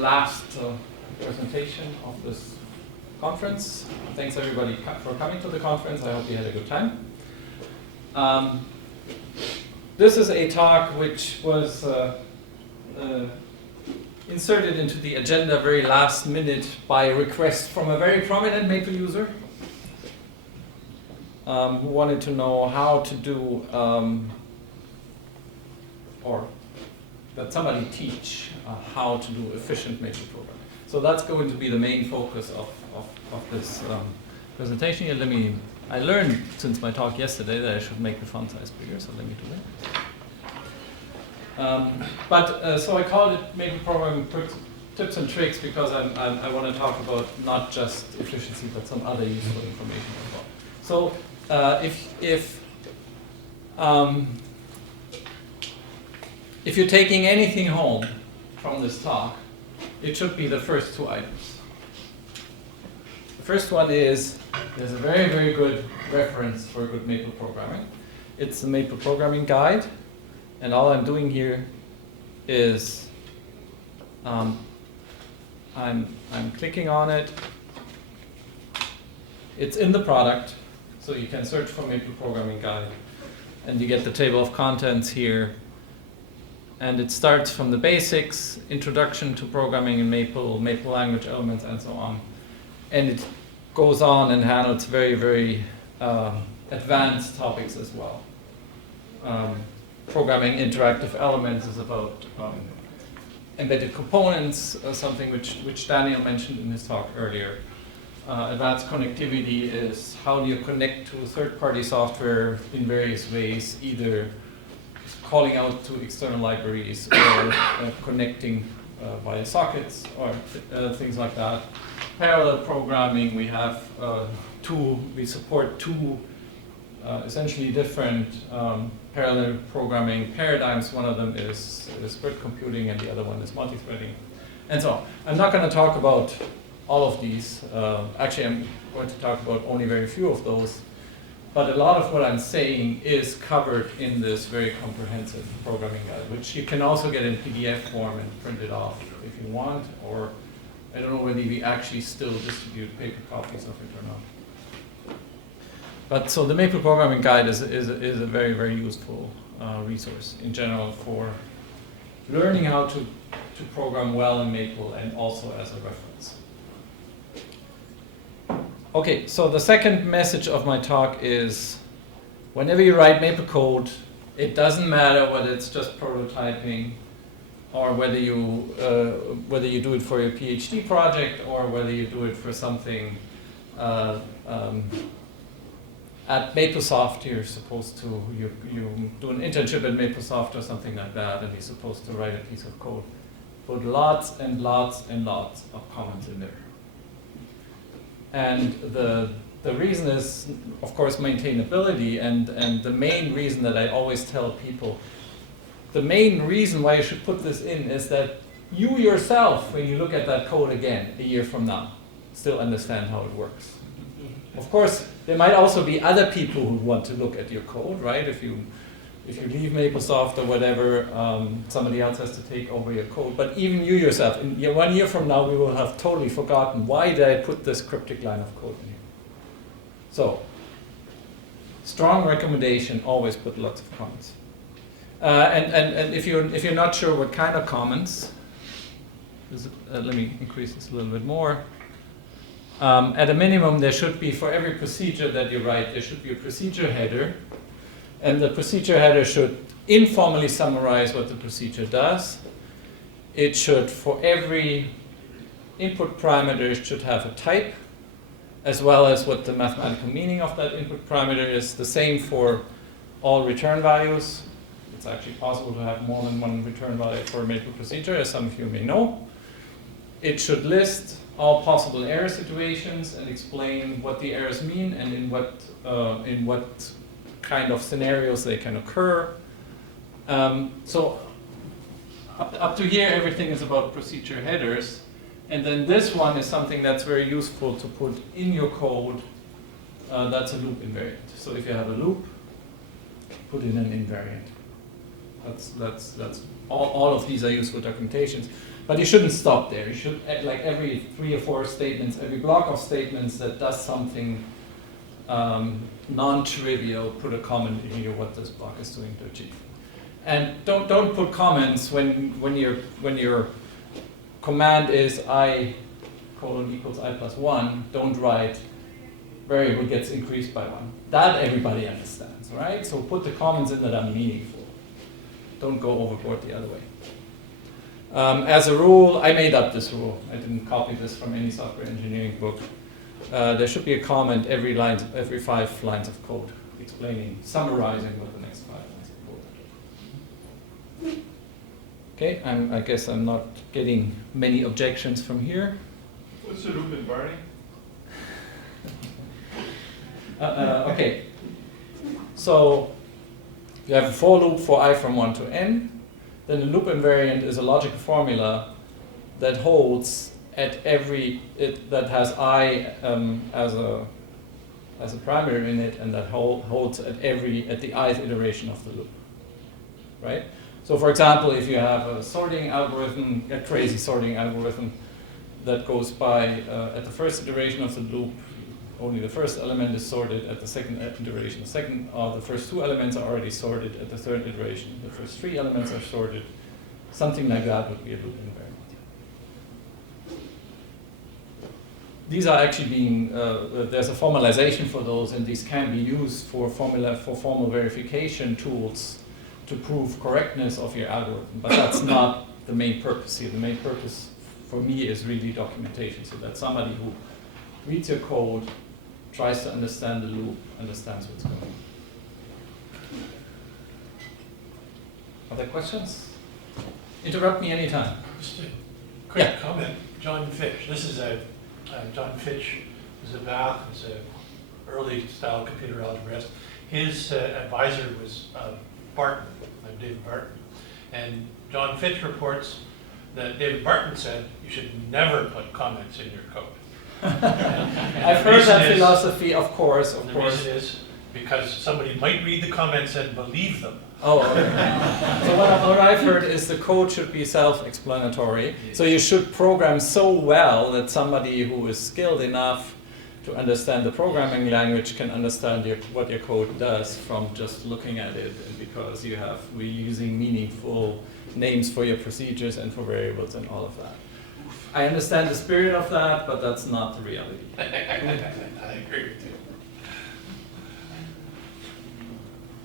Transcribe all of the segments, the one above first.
last presentation of this conference. Thanks everybody for coming to the conference. I hope you had a good time. This is a talk which was inserted into the agenda very last minute by request from a very prominent Maple user who wanted to know how to do, or that somebody teach how to do efficient Maple programming. So that's going to be the main focus of this presentation here. I learned since my talk yesterday that I should make the font size bigger, so let me do that. So I called it Maple Programming Tips and Tricks because I want to talk about not just efficiency, but some other useful information as well. So if you're taking anything home from this talk, it should be the first two items. The first one is, there's a very, very good reference for good Maple programming. It's the Maple Programming Guide, and all I'm doing here is I'm clicking on it. It's in the product, so you can search for Maple Programming Guide, and you get the table of contents here. And it starts from the basics, introduction to programming in Maple, Maple language elements, and so on. And it goes on and handles very, very advanced topics as well. Programming interactive elements is about embedded components, something which Daniel mentioned in his talk earlier. Advanced connectivity is how do you connect to third-party software in various ways, either calling out to external libraries or connecting via sockets or things like that. Parallel programming, we have we support two essentially different parallel programming paradigms. One of them is grid computing and the other one is multi-threading. And so I'm not going to talk about all of these. Actually, I'm going to talk about only very few of those. But a lot of what I'm saying is covered in this very comprehensive programming guide, which you can also get in PDF form and print it off if you want, or I don't know whether we actually still distribute paper copies of it or not. But so the Maple Programming Guide is a very, very useful resource in general for learning how to program well in Maple and also as a reference. Okay, so the second message of my talk is whenever you write Maple code, it doesn't matter whether it's just prototyping or whether you do it for your PhD project or whether you do it for something at MapleSoft. You're supposed to you do an internship at MapleSoft or something like that, and you're supposed to write a piece of code. Put lots and lots and lots of comments in there. And the reason is, of course, maintainability, and the main reason that I always tell people, the main reason why you should put this in is that you yourself, when you look at that code again a year from now, still understand how it works. Of course, there might also be other people who want to look at your code, right? If you leave MapleSoft or whatever, somebody else has to take over your code. But even you yourself, 1 year from now, we will have totally forgotten why did I put this cryptic line of code in here. So, strong recommendation: always put lots of comments. And if you're not sure what kind of comments, let me increase this a little bit more. At a minimum, there should be, for every procedure that you write, there should be a procedure header. And the procedure header should informally summarize what the procedure does. It should, for every input parameter, it should have a type, as well as what the mathematical meaning of that input parameter is. The same for all return values. It's actually possible to have more than one return value for a Maple procedure, as some of you may know. It should list all possible error situations and explain what the errors mean and in what kind of scenarios they can occur. So up to here, everything is about procedure headers. And then this one is something that's very useful to put in your code. That's a loop invariant. So if you have a loop, put in an invariant. That's all of these are useful documentations. But you shouldn't stop there. You should, like every 3 or 4 statements, every block of statements that does something non-trivial, put a comment in here what this block is doing to achieve. And don't put comments when your command is I colon equals I plus 1. Don't write variable gets increased by 1. That everybody understands, right? So put the comments in that are meaningful. Don't go overboard the other way. As a rule, I made up this rule. I didn't copy this from any software engineering book. There should be a comment every 5 lines of code explaining, summarizing what the next 5 lines of code are. Okay, I guess I'm not getting many objections from here. What's the loop in Barney? Okay, so you have a for loop for I from 1 to n. Then the loop invariant is a logical formula that holds at that has I as a parameter in it, and that holds at the ith iteration of the loop, right? So, for example, if you have a sorting algorithm, a crazy sorting algorithm that goes by at the first iteration of the loop, only the first element is sorted. At the second iteration, the first 2 elements are already sorted. At the third iteration, the first 3 elements are sorted. Something like that would be a loop invariant. These are actually being, there's a formalization for those, and these can be used for formal verification tools to prove correctness of your algorithm. But that's not the main purpose here. The main purpose for me is really documentation, so that somebody who reads your code, tries to understand the loop, understands what's going on. Other questions? Interrupt me anytime. Just a quick comment. John Fitch. This is John Fitch is a math, is an early style computer algebraist. His advisor was Barton, David Barton. And John Fitch reports that David Barton said you should never put comments in your code. I've heard that philosophy, of course. The reason is because somebody might read the comments and believe them. Oh, okay. So what I've heard is the code should be self-explanatory. So you should program so well that somebody who is skilled enough to understand the programming language can understand what your code does from just looking at it, and because we're using meaningful names for your procedures and for variables and all of that. I understand the spirit of that, but that's not the reality. I agree with you.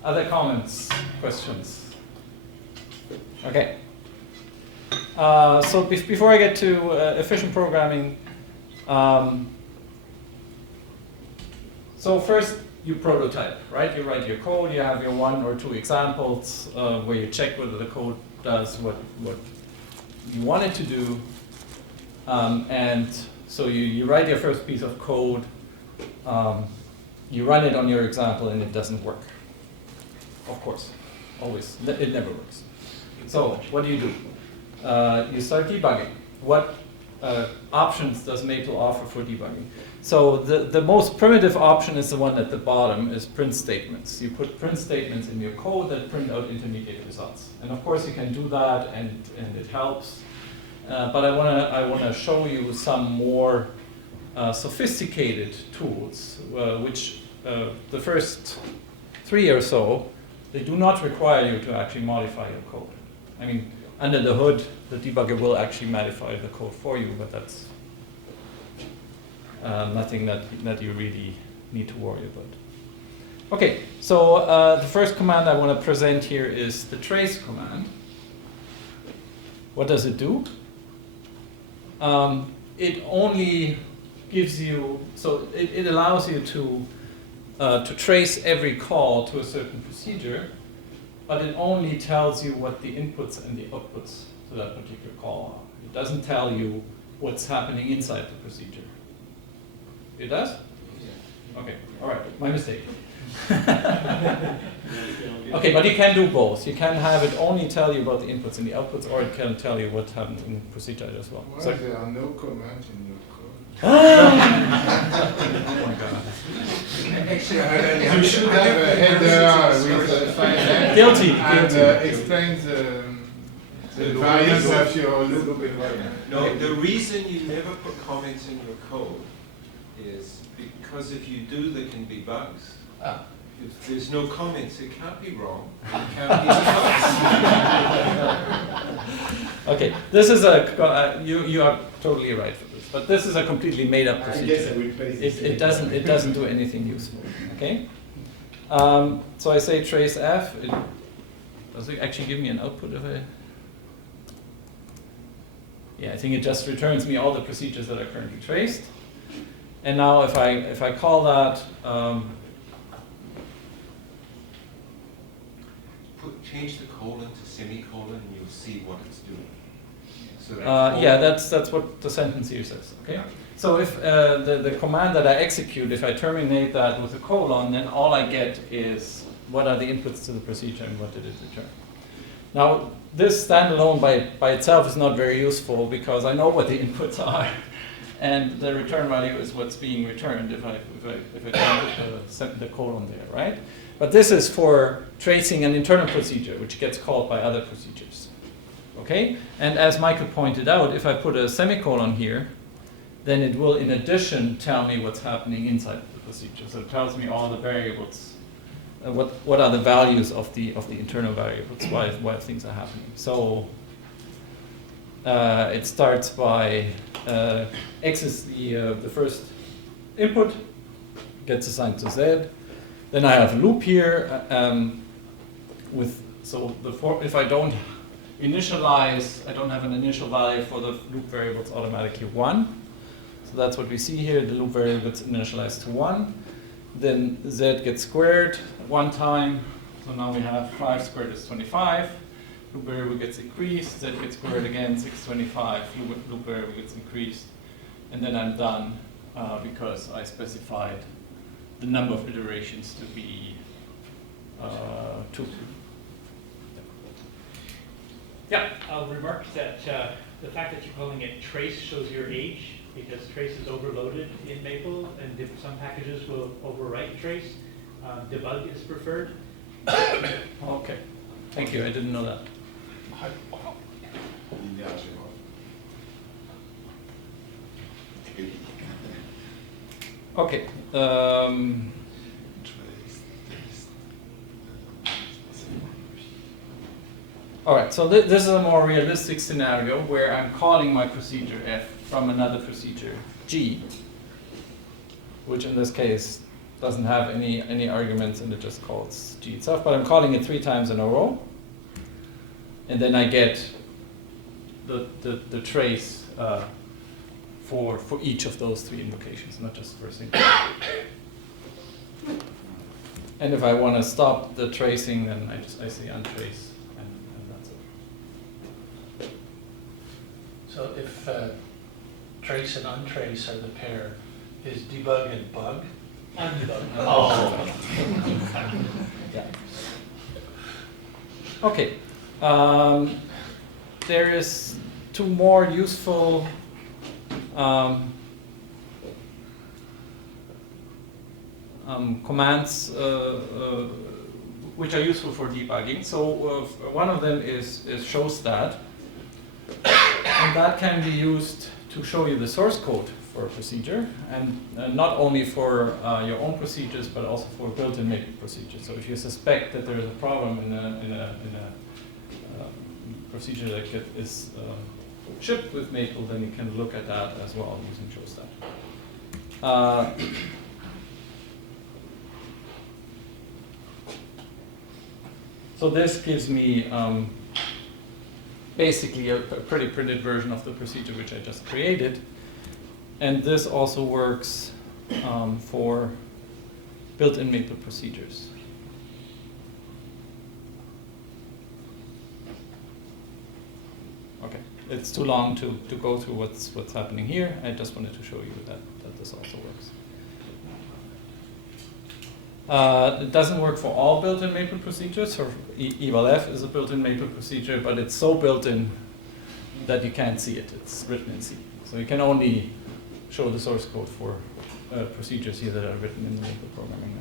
Other comments, questions? Okay. So before I get to efficient programming, so first you prototype, right? You write your code, you have your 1 or 2 examples where you check whether the code does what you want it to do. And so you write your first piece of code, you run it on your example, and it doesn't work. Of course, always, it never works. So what do? You start debugging. What options does Maple offer for debugging? So the most primitive option is the one at the bottom, is print statements. You put print statements in your code that print out intermediate results. And of course you can do that, and it helps. But I want to show you some more sophisticated tools, which the first 3 or so, they do not require you to actually modify your code. I mean, under the hood, the debugger will actually modify the code for you, but that's nothing that you really need to worry about. Okay, so the first command I want to present here is the trace command. What does it do? It only gives you, so it allows you to trace every call to a certain procedure, but it only tells you what the inputs and the outputs to that particular call are. It doesn't tell you what's happening inside the procedure. It does? Okay, all right, my mistake. Okay, but you can do both. You can have it only tell you about the inputs and the outputs, or it can tell you what happened in the procedure as well. Why So, there are no commands in your code? oh my god. Actually, you should have a header with a file Guilty. and Guilty. explain The values have your loop environment. No, the reason you never put comments in your code is because if you do, there can be bugs. Ah. If there's no comments, it can't be wrong. It can't be bugs. Okay, this is you are totally right for this, but this is a completely made up procedure. I guess I replace It doesn't do anything useful. Okay, so I say trace f. Does it actually give me an output of a? Yeah, I think it just returns me all the procedures that are currently traced. And now if I call that. Change the colon to semicolon and you'll see what it's doing. So that Yeah, that's what the sentence here says. Okay. So if the command that I execute, if I terminate that with a colon, then all I get is what are the inputs to the procedure and what did it return. Now, this standalone by itself is not very useful because I know what the inputs are, and the return value is what's being returned if I put the colon there, right? But this is for tracing an internal procedure, which gets called by other procedures. Okay? And as Michael pointed out, if I put a semicolon here, then it will, in addition, tell me what's happening inside the procedure. So it tells me all the variables, what are the values of the internal variables, why things are happening. So it starts by X is the first input, gets assigned to Z. Then I have a loop here if I don't initialize, I don't have an initial value for the loop variable, it's automatically 1. So that's what we see here. The loop variable gets initialized to 1. Then Z gets squared 1 time. So now we have 5 squared is 25. Loop variable gets increased. Z gets squared again, 625. Loop variable gets increased. And then I'm done because I specified the number of iterations to be 2. Yeah. I'll remark that the fact that you're calling it trace shows your age, because trace is overloaded in Maple, and some packages will overwrite trace. Debug is preferred. Okay. Thank you. I didn't know that. Okay. All right, so this is a more realistic scenario where I'm calling my procedure F from another procedure G, which in this case doesn't have any arguments and it just calls G itself, but I'm calling it 3 times in a row. And then I get the trace for each of those 3 invocations, not just for a single. And if I want to stop the tracing, then I say untrace, and that's it. So if trace and untrace are the pair, is debug and bug? Undebug. Oh. Yeah. Okay. There is 2 more useful commands which are useful for debugging. So one of them is showStat, and that can be used to show you the source code for a procedure, and not only for your own procedures, but also for built-in Maple procedures. So if you suspect that there is a problem in a procedure that is shipped with Maple, then you can look at that as well using showStat. So this gives me basically a pretty printed version of the procedure which I just created. And this also works for built-in Maple procedures. Okay, it's too long to go through what's happening here. I just wanted to show you that this also works. It doesn't work for all built-in Maple procedures. So evalf is a built-in Maple procedure, but it's so built-in that you can't see it. It's written in C. So you can only show the source code for procedures here that are written in the Maple programming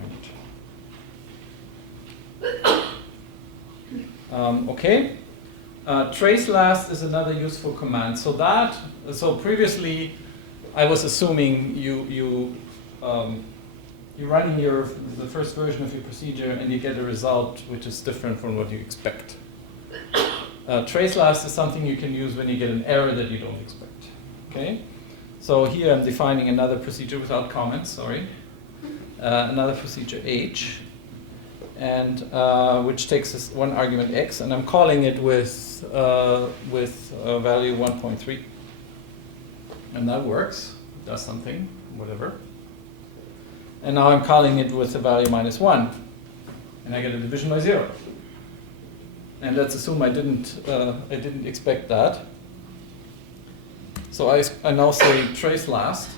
language. Okay. Trace last is another useful command. So previously, I was assuming you're running the first version of your procedure and you get a result which is different from what you expect. Trace last is something you can use when you get an error that you don't expect. Okay? So here I'm defining another procedure without comments, sorry. Another procedure H, and which takes this one argument X, and I'm calling it with value 1.3. And that works, does something, whatever. And now I'm calling it with the value -1, and I get a division by 0. And let's assume I didn't expect that. So I now say trace last.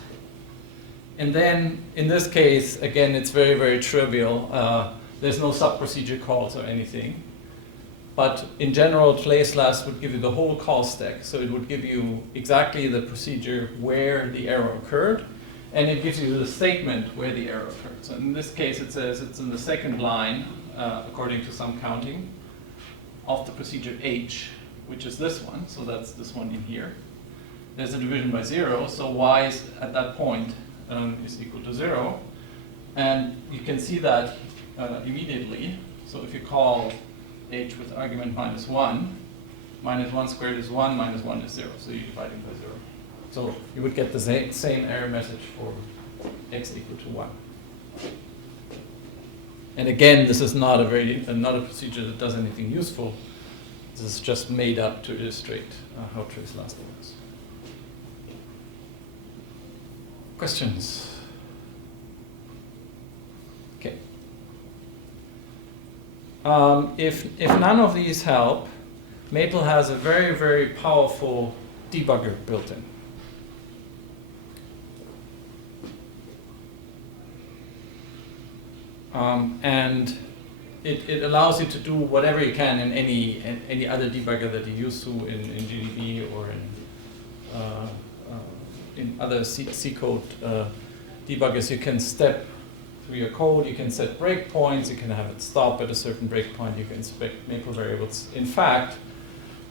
And then in this case, again, it's very, very trivial. There's no sub-procedure calls or anything. But in general, trace last would give you the whole call stack. So it would give you exactly the procedure where the error occurred. And it gives you the statement where the error occurred. So in this case, it says it's in the second line, according to some counting, of the procedure H, which is this one. So that's this one in here. There's a division by 0. So y is at that point is equal to 0. And you can see that immediately. So if you call H with argument -1, -1 squared is 1, -1 is 0. So you're dividing by 0. So you would get the same error message for x equal to 1. And again, this is not a procedure that does anything useful. This is just made up to illustrate how trace last works. Questions? Okay. If none of these help, Maple has a very, very powerful debugger built in. And it allows you to do whatever you can in any other debugger that you use to in GDB or in other C code debuggers. You can step through your code, you can set breakpoints, you can have it stop at a certain breakpoint, you can inspect Maple variables. In fact,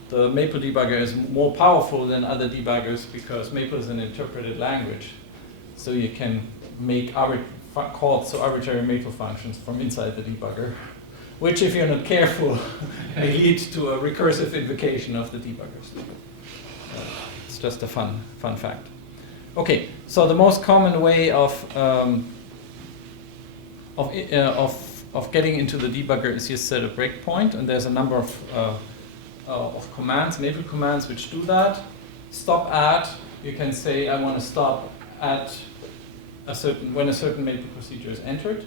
the Maple debugger is more powerful than other debuggers because Maple is an interpreted language. So you can make calls to arbitrary Maple functions from inside the debugger, which, if you're not careful, may lead to a recursive invocation of the debuggers. It's just a fun fact. Okay, so the most common way of getting into the debugger is you set a breakpoint, and there's a number of commands, Maple commands, which do that. Stop at, you can say I want to stop at when a certain Maple procedure is entered,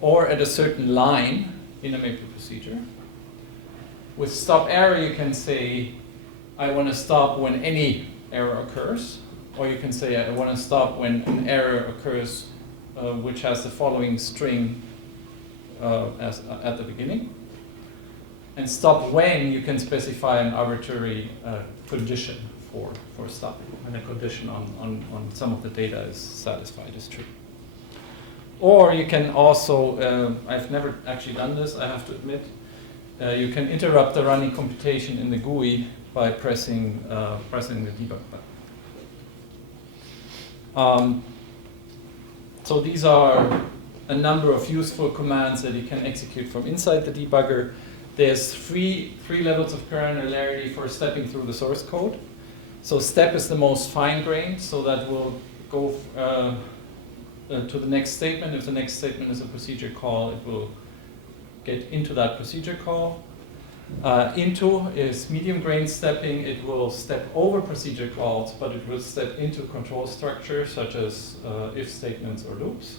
or at a certain line in a Maple procedure. With stop error, you can say I want to stop when any error occurs, or you can say I want to stop when an error occurs which has the following string at the beginning. And stop when, you can specify an arbitrary condition for stopping, when a condition on some of the data is satisfied is true. Or you can also, I've never actually done this, I have to admit, you can interrupt the running computation in the GUI by pressing the debug button. So these are a number of useful commands that you can execute from inside the debugger. There's three levels of granularity for stepping through the source code. So step is the most fine-grained, so that will go to the next statement. If the next statement is a procedure call, it will get into that procedure call. Into is medium-grained stepping. It will step over procedure calls, but it will step into control structure, such as if statements or loops.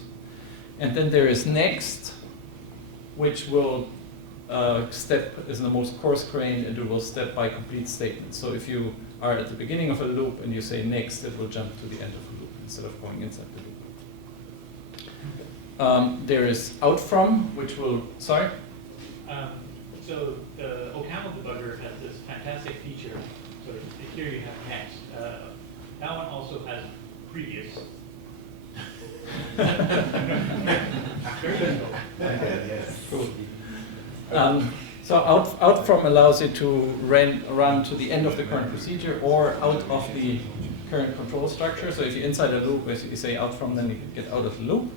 And then there is next, which will step is the most coarse-grained, and it will step by complete statements. So if you are at the beginning of a loop and you say next, it will jump to the end of the loop instead of going inside the loop. There is out from, which will, sorry? So the OCaml debugger has this fantastic feature. So here you have next. That one also has previous. Very difficult. Yes. Cool. So out from allows you to run to the end of the current procedure or out of the current control structure. So if you're inside a loop, basically say out from, then you can get out of the loop.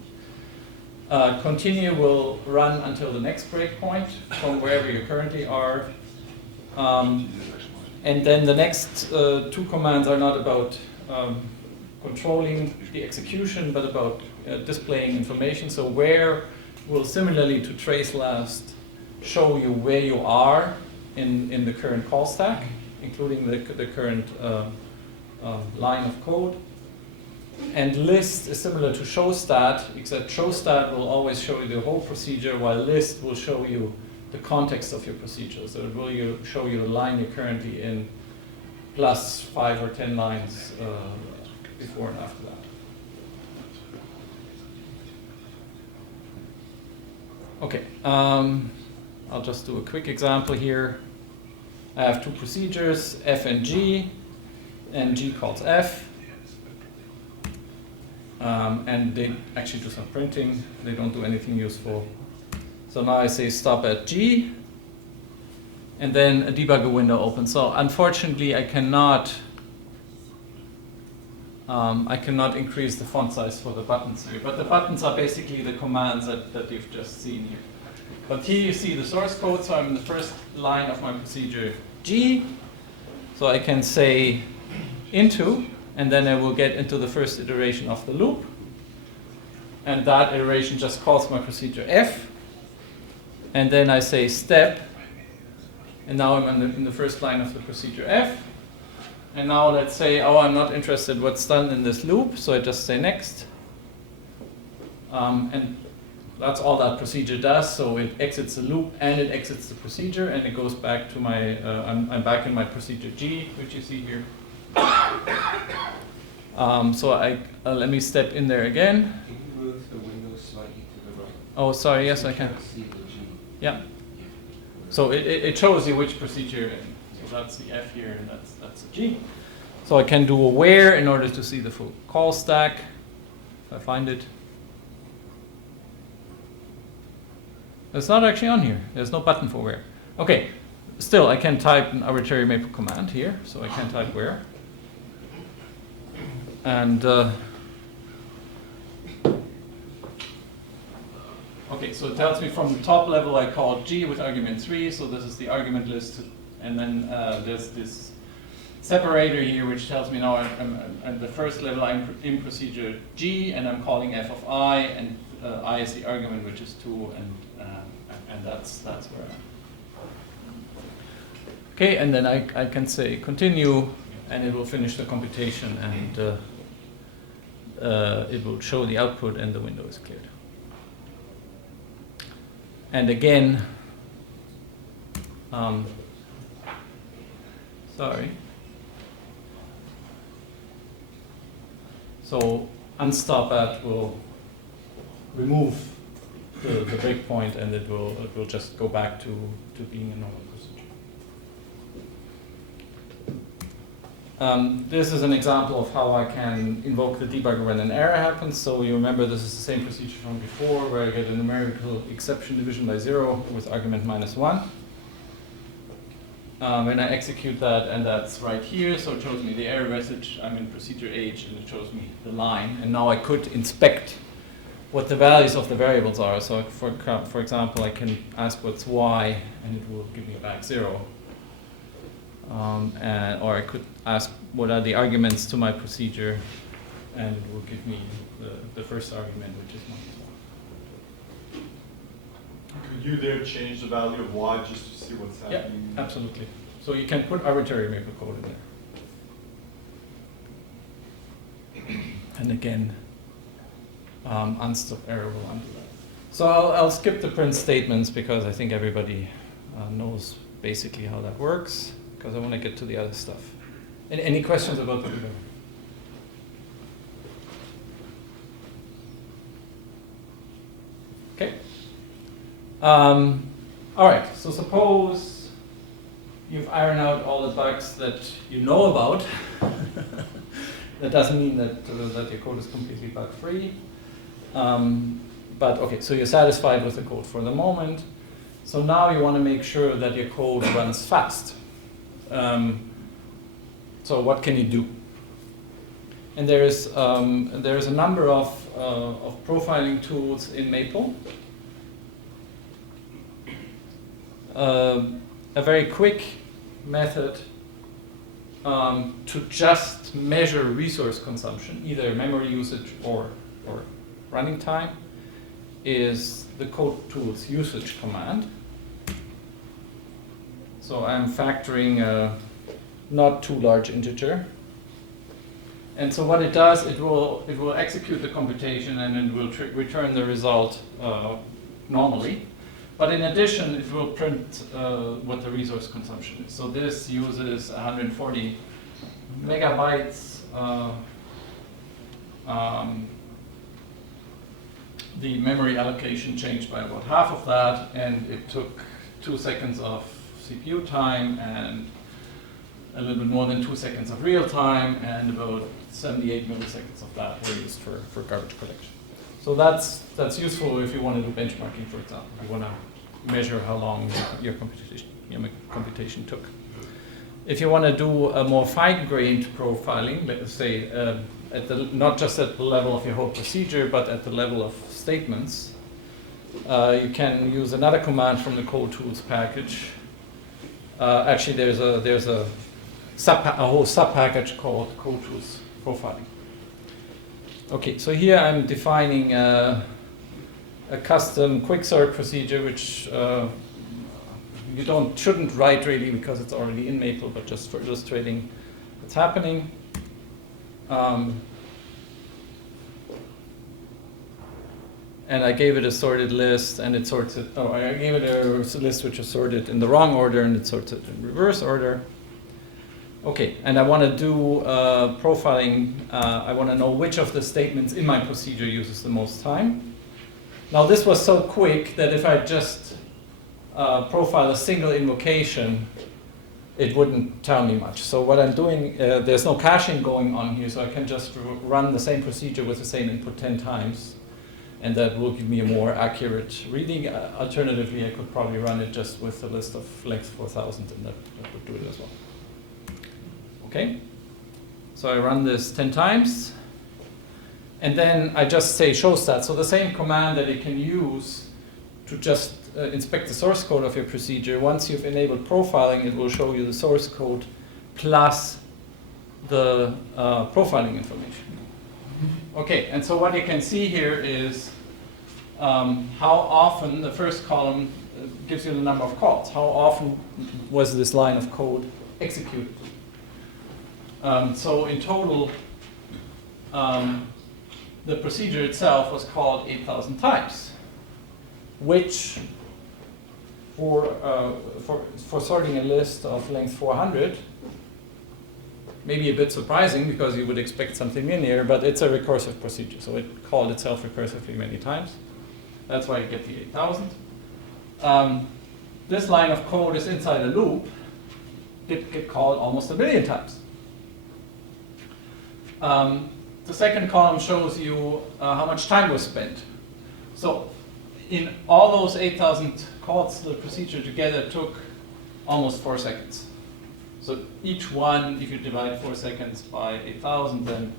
Continue will run until the next breakpoint from wherever you currently are. And then the next two commands are not about controlling the execution, but about displaying information. So where will, similarly to trace last, show you where you are in the current call stack, including the current line of code. And list is similar to showStat, except showStat will always show you the whole procedure, while list will show you the context of your procedure. So it will show you the line you're currently in, plus 5 or 10 lines before and after that. Okay, I'll just do a quick example here. I have two procedures, F and G calls F. And they actually do some printing. They don't do anything useful. So now I say stop at G, and then a debugger window opens. So unfortunately, I cannot increase the font size for the buttons here. But the buttons are basically the commands that you've just seen here. But here you see the source code. So I'm in the first line of my procedure G. So I can say into, and then I will get into the first iteration of the loop. And that iteration just calls my procedure F. And then I say step. And now I'm in the first line of the procedure F. And now let's say, oh, I'm not interested what's done in this loop. So I just say next. And that's all that procedure does. So it exits the loop and it exits the procedure. And it goes back to my, I'm back in my procedure G, which you see here. So let me step in there again. Can you move the window slightly to the right? Oh, sorry, yes, I can. See the G. Yeah. So it shows you which procedure. So that's the F here, and that's the G. So I can do a where in order to see the full call stack, if I find it. It's not actually on here. There's no button for where. Okay. Still, I can type an arbitrary maple command here. So I can type where. And okay, so it tells me from the top level I call G with argument 3, so this is the argument list, and then there's this separator here which tells me now I'm at the first level I'm in procedure G, and I'm calling f of I, and I is the argument, which is 2, and that's where I am. Okay, and then I can say continue, and it will finish the computation, and it will show the output, and the window is cleared. And again, sorry. So unstop at will remove the breakpoint, and it will just go back to being a normal procedure. This is an example of how I can invoke the debugger when an error happens. So you remember this is the same procedure from before, where I get a numerical exception division by 0 with argument -1. When I execute that, and that's right here, so it shows me the error message, I'm in procedure H, and it shows me the line. And now I could inspect what the values of the variables are. So for example, I can ask what's y, and it will give me back 0. Or I could ask what are the arguments to my procedure, and it will give me the first argument, which is -1. Could you there change the value of y just to see what's Yeah, happening? absolutely. So you can put arbitrary maple code in there. And again, unstop error will undo that. So I'll skip the print statements because I think everybody knows basically how that works, because I want to get to the other stuff. Any questions about the debugger? Okay. All right, so suppose you've ironed out all the bugs that you know about. That doesn't mean that your code is completely bug-free. But okay, so you're satisfied with the code for the moment. So now you want to make sure that your code runs fast. So what can you do? And there's a number of profiling tools in Maple. A very quick method to just measure resource consumption, either memory usage or running time, is the code tools usage command. So I'm factoring a not too large integer. And so what it does, it will execute the computation and it will return the result normally. But in addition, it will print what the resource consumption is. So this uses 140 megabytes. The memory allocation changed by about half of that, and it took 2 seconds of CPU time and a little bit more than 2 seconds of real time, and about 78 milliseconds of that were used for garbage collection. So that's useful if you want to do benchmarking, for example. You want to measure how long your computation took. If you want to do a more fine-grained profiling, let's say not just at the level of your whole procedure, but at the level of statements, you can use another command from the code tools package. Actually, there's a whole sub-package called code tools profiling. Okay, so here I'm defining a custom quicksort procedure, which you shouldn't write really because it's already in Maple, but just for illustrating what's happening. And I gave it a sorted list, and it sorts it. Oh, I gave it a list which is sorted in the wrong order, and it sorts it in reverse order. Okay, and I want to do profiling. I want to know which of the statements in my procedure uses the most time. Now this was so quick that if I just profile a single invocation, it wouldn't tell me much. So what I'm doing, there's no caching going on here, so I can just run the same procedure with the same input 10 times, and that will give me a more accurate reading. Alternatively, I could probably run it just with a list of length 4000, and that would do it as well. Okay, so I run this 10 times, and then I just say show stat. So the same command that it can use to just inspect the source code of your procedure. Once you've enabled profiling, it will show you the source code plus the profiling information. Okay, and so what you can see here is how often the first column gives you the number of calls. How often was this line of code executed? So in total, the procedure itself was called 8,000 times, which for sorting a list of length 400, maybe a bit surprising because you would expect something linear, but it's a recursive procedure, so it called itself recursively many times. That's why you get the 8,000. This line of code is inside a loop. It get called almost 1 million times. The second column shows you how much time was spent. So in all those 8,000 calls, the procedure together took almost 4 seconds. So each one, if you divide 4 seconds by 8,000, then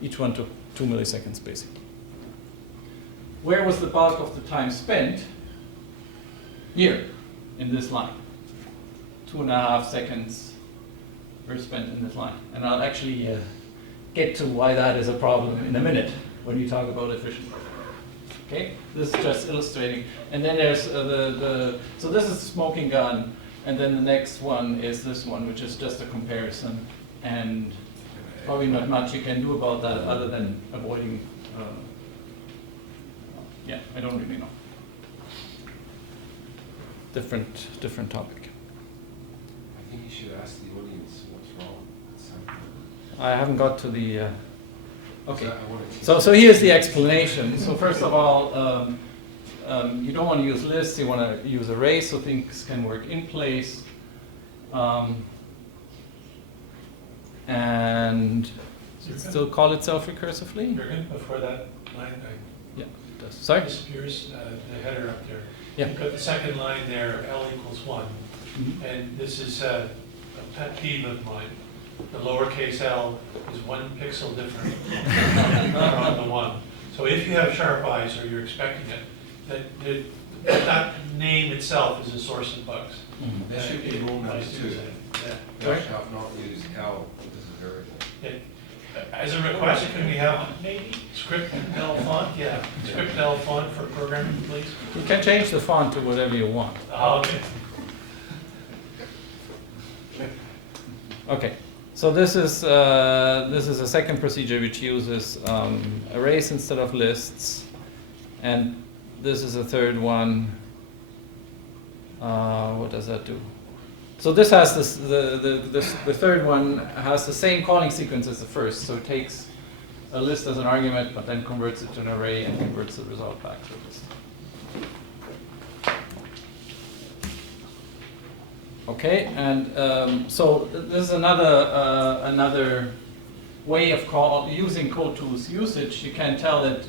each one took 2 milliseconds basically. Where was the bulk of the time spent? Here, in this line. 2.5 seconds were spent in this line. And I'll actually get to why that is a problem in a minute when we talk about efficiency. Okay, this is just illustrating. And then there's so this is smoking gun, and then the next one is this one, which is just a comparison. And probably not much you can do about that other than avoiding, yeah, I don't really know. Different topic. I think you should ask the audience what's wrong at some point. I haven't got to the, okay. So So here's the explanation. So first of all, you don't want to use lists, you want to use arrays so things can work in place. And does it still call itself recursively? Juergen, before that line, Yeah, it does. Sorry? disappears, the header up there. Yeah. You've got the second line there, L equals 1. Mhm. And this is a pet peeve of mine. The lowercase l is 1 pixel different from the 1. So if you have sharp eyes or you're expecting it, that name itself is a source of bugs. Mhm. There should be rule number 2. Yeah. Thou shalt not use L as a variable. As a request, can we have maybe script L font? Yeah, script L font for programming, please. You can change the font to whatever you want. Okay. Okay, so this is a second procedure which uses arrays instead of lists, and this is a third one. What does that do? So this has this, the third one has the same calling sequence as the first. So it takes a list as an argument, but then converts it to an array and converts the result back to a list. Okay, and so this is another way of using code tools usage. You can tell it,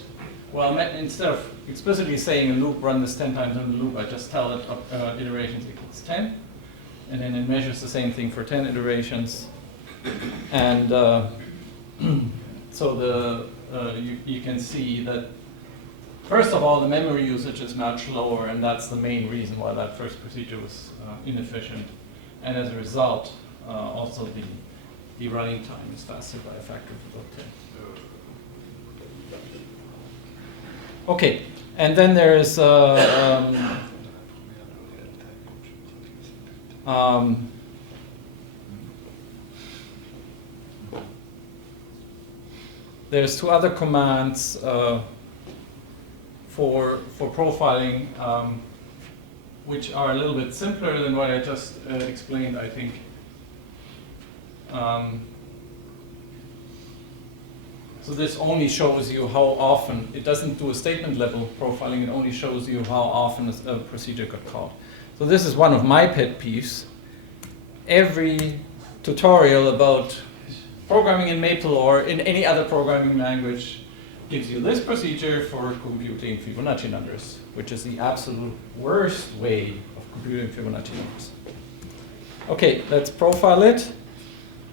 well, instead of explicitly saying a loop, run this 10 times in the loop, I just tell it iterations equals 10. And then it measures the same thing for 10 iterations. And so you can see that, first of all, the memory usage is much lower, and that's the main reason why that first procedure was inefficient. And as a result, also the running time is faster by a factor of about 10. Okay, and then there is there's two other commands for profiling, which are a little bit simpler than what I just explained, I think. So this only shows you how often, it doesn't do a statement level profiling, it only shows you how often a procedure got called. So this is one of my pet peeves. Every tutorial about programming in Maple or in any other programming language gives you this procedure for computing Fibonacci numbers, which is the absolute worst way of computing Fibonacci numbers. Okay, let's profile it.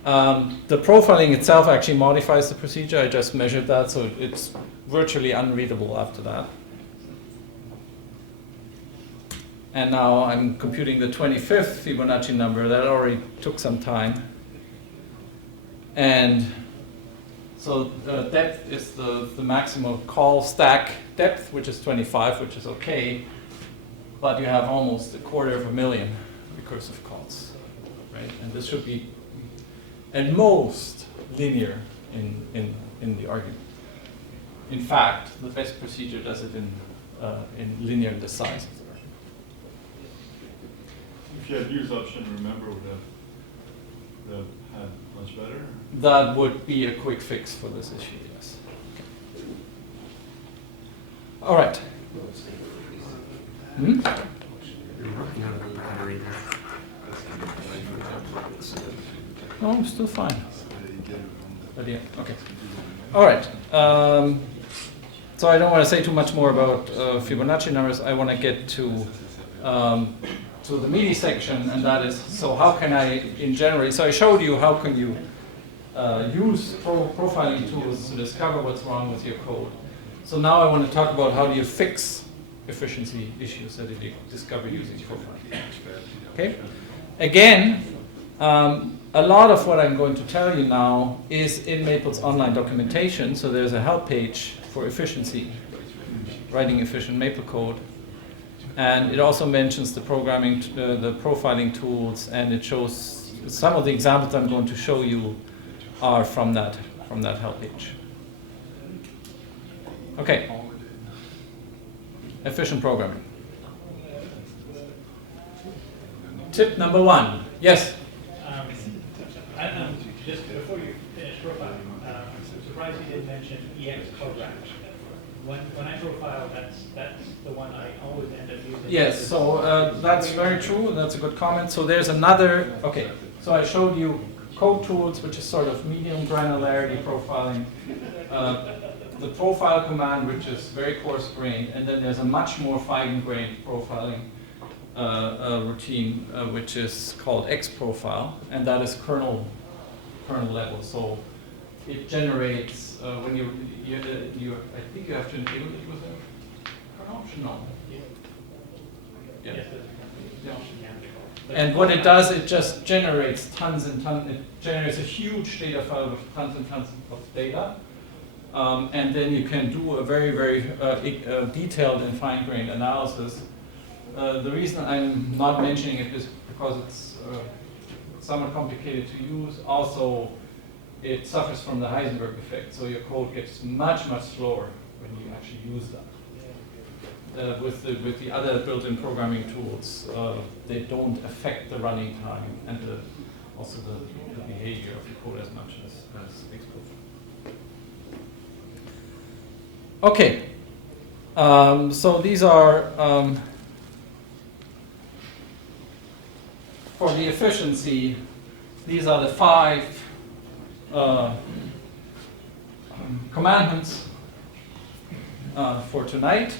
The profiling itself actually modifies the procedure. I just measured that, so it's virtually unreadable after that. And now I'm computing the 25th Fibonacci number. That already took some time. And so the depth is the maximum call stack depth, which is 25, which is okay. But you have almost 250,000 recursive calls, right? And this should be at most linear in the argument. In fact, the best procedure does it in linear the size of the argument. If you had use option, remember, would have had much better? That would be a quick fix for this issue, yes. Okay. All right. Hmm? No, I'm still fine. But yeah, okay. All right. So I don't want to say too much more about Fibonacci numbers. I want to get to the meaty section, and that is, so how can I, in general, so I showed you how can you use profiling tools to discover what's wrong with your code. So now I want to talk about how do you fix efficiency issues that you discover using profiling. Okay? Again, a lot of what I'm going to tell you now is in Maple's online documentation, so there's a help page for efficiency, writing efficient Maple code. And it also mentions the programming, the profiling tools, and it shows some of the examples I'm going to show you are from that help page. Okay. Efficient programming. Tip number 1. Yes? Just before you finish profiling, I'm surprised you didn't mention EX program. When I profile, that's the one I always end up using. Yes, so that's very true. That's a good comment. So there's another, okay, so I showed you code tools, which is sort of medium granularity profiling. the profile command, which is very coarse-grained, and then there's a much more fine-grained profiling routine, which is called X-profile, and that is kernel level. So it generates when you I think you have to enable it with a kernel option. No. Yeah. Yes, that's Yeah. yeah. And what it does, it just generates tons and tons. It generates a huge data file with tons and tons of data. And then you can do a very, very detailed and fine-grained analysis. The reason I'm not mentioning it is because it's somewhat complicated to use. Also, it suffers from the Heisenberg effect, so your code gets much, much slower when you actually use that. With the other built-in programming tools, they don't affect the running time and also the behavior of the code as much as Xcode. Okay, so these are, for the efficiency, these are the 5 commandments for tonight.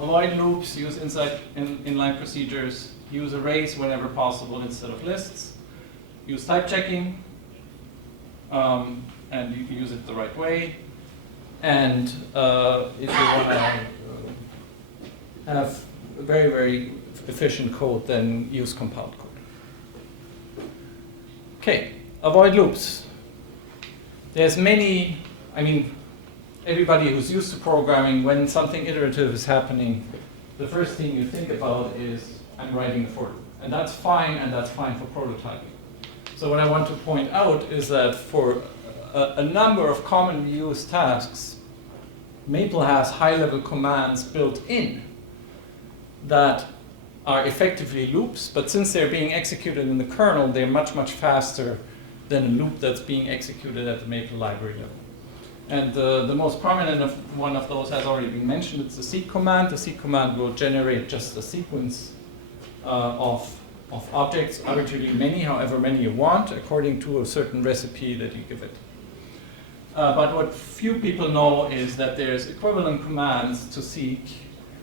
Avoid loops, use inline procedures, use arrays whenever possible instead of lists, use type checking, and you use it the right way. And if you want to have very, very efficient code, then use compiled code. Okay, avoid loops. There's many, everybody who's used to programming, when something iterative is happening, the first thing you think about is, I'm writing a for loop. And that's fine for prototyping. So what I want to point out is that for a number of commonly used tasks, Maple has high-level commands built in that are effectively loops, but since they're being executed in the kernel, they're much, much faster than a loop that's being executed at the Maple library level. And the most prominent one of those has already been mentioned. It's the seek command. The seek command will generate just a sequence of objects, arbitrarily many, however many you want, according to a certain recipe that you give it. But what few people know is that there's equivalent commands to seek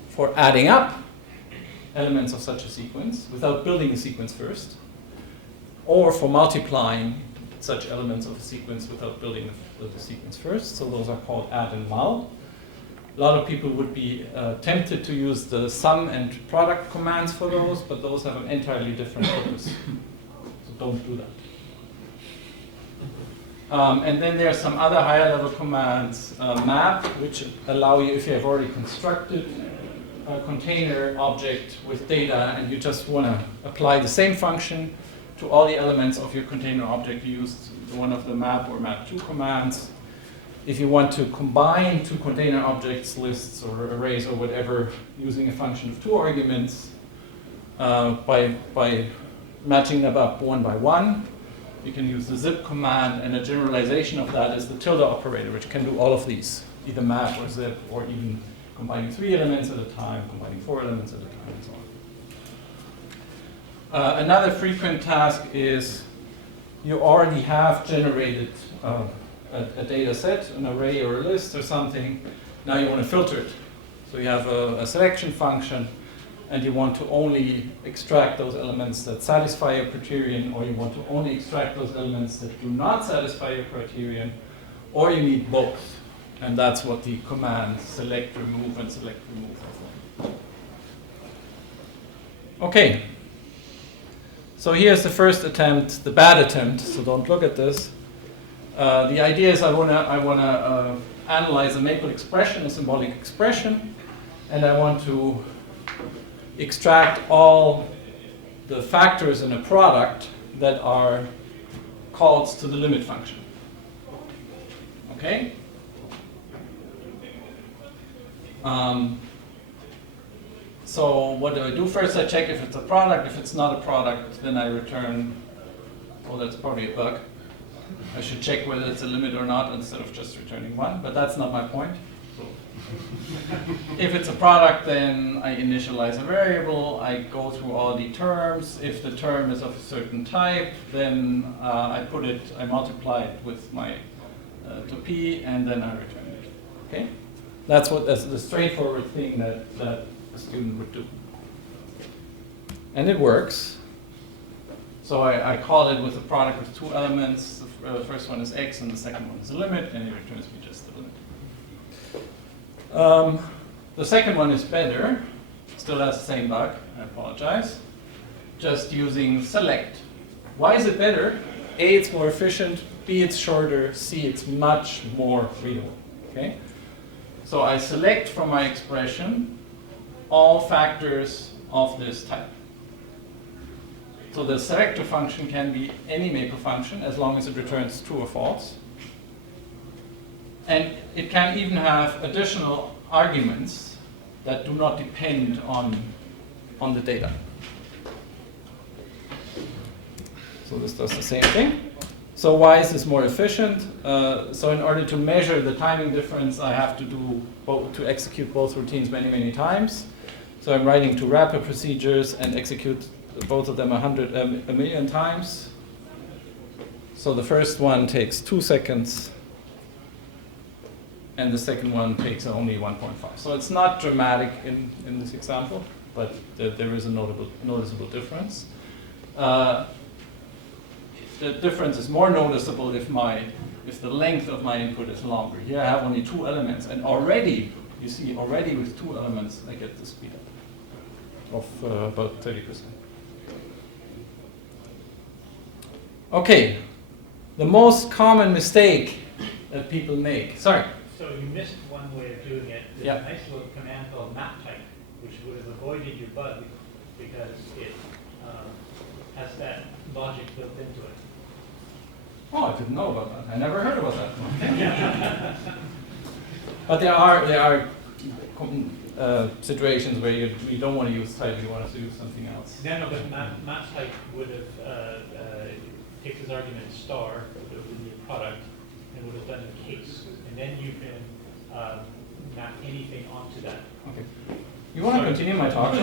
for adding up elements of such a sequence without building a sequence first, or for multiplying such elements of a sequence without building the sequence first. So those are called add and mul. A lot of people would be tempted to use the sum and product commands for those, but those have an entirely different purpose. So don't do that. And then there are some other higher level commands, map, which allow you, if you have already constructed a container object with data and you just want to apply the same function to all the elements of your container object, you use one of the map or map2 commands. If you want to combine two container objects, lists or arrays or whatever, using a function of 2 arguments, by matching them up one by one, you can use the zip command, and a generalization of that is the tilde operator, which can do all of these, either map or zip, or even combining 3 elements at a time, combining 4 elements at a time, and so on. Another frequent task is you already have generated a data set, an array or a list or something. Now you want to filter it. So you have a selection function, and you want to only extract those elements that satisfy your criterion, or you want to only extract those elements that do not satisfy your criterion, or you need both. And that's what the commands select, remove, and select, remove are for. Okay. So here's the first attempt, the bad attempt, so don't look at this. The idea is I wanna analyze a Maple expression, a symbolic expression, and I want to extract all the factors in a product that are calls to the limit function. Okay? So what do? First I check if it's a product. If it's not a product, then I return, well, that's probably a bug. I should check whether it's a limit or not instead of just returning 1, but that's not my point. So if it's a product, then I initialize a variable, I go through all the terms. If the term is of a certain type, then I multiply it with my to p, and then I return it. Okay, that's the straightforward thing that a student would do, and it works. So I call it with a product with two elements. The first one is x, and the second one is a limit, and it returns me just the limit. The second one is better. Still has the same bug. I apologize. Just using select. Why is it better? A, it's more efficient. B, it's shorter. C, it's much more readable. Okay. So I select from my expression all factors of this type. So the selector function can be any maple function as long as it returns true or false. And it can even have additional arguments that do not depend on the data. So this does the same thing. So why is this more efficient? So in order to measure the timing difference, I have to execute both routines many, many times. So I'm writing two wrapper procedures and execute both of them a million times. So the first one takes 2 seconds, and the second one takes only 1.5. So it's not dramatic in this example, but there is a noticeable difference. The difference is more noticeable if the length of my input is longer. Here I have only 2 elements, and already, you see, already with 2 elements, I get the speed up of about 30%. Okay, the most common mistake that people make. Sorry. So you missed one way of doing it. There's Yeah. a nice little command called map type, which would have avoided your bug because it has that logic built into it. Oh, I didn't know about that. I never heard about that one. But there are situations where you don't want to use type, you want to use something else. No, but map type would have takes as argument star within the product and would have done a case, and then you can map anything onto that. Okay. You want to continue my talk?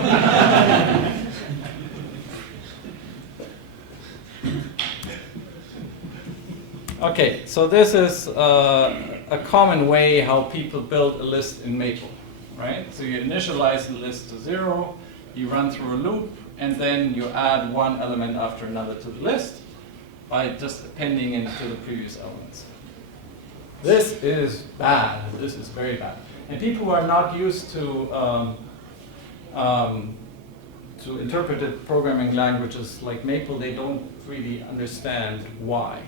Okay, so this is a common way how people build a list in Maple, right? So you initialize the list to 0, you run through a loop, and then you add one element after another to the list by just appending into the previous elements. This is bad. This is very bad. And people who are not used to interpreted programming languages like Maple, they don't really understand why.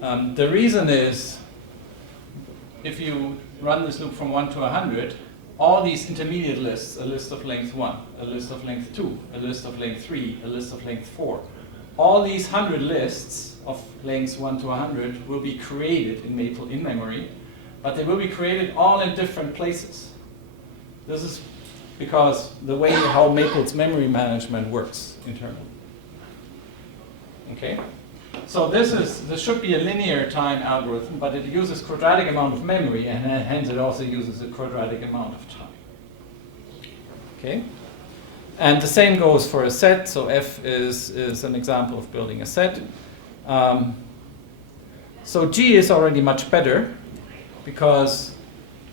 The reason is, if you run this loop from 1 to 100, all these intermediate lists, a list of length 1, a list of length 2, a list of length 3, a list of length 4, all these 100 lists of lengths 1 to 100 will be created in Maple in memory, but they will be created all in different places. This is because the way how Maple's memory management works internally. Okay? So this should be a linear time algorithm, but it uses quadratic amount of memory, and hence it also uses a quadratic amount of time. Okay? And the same goes for a set. So F is an example of building a set. So G is already much better, because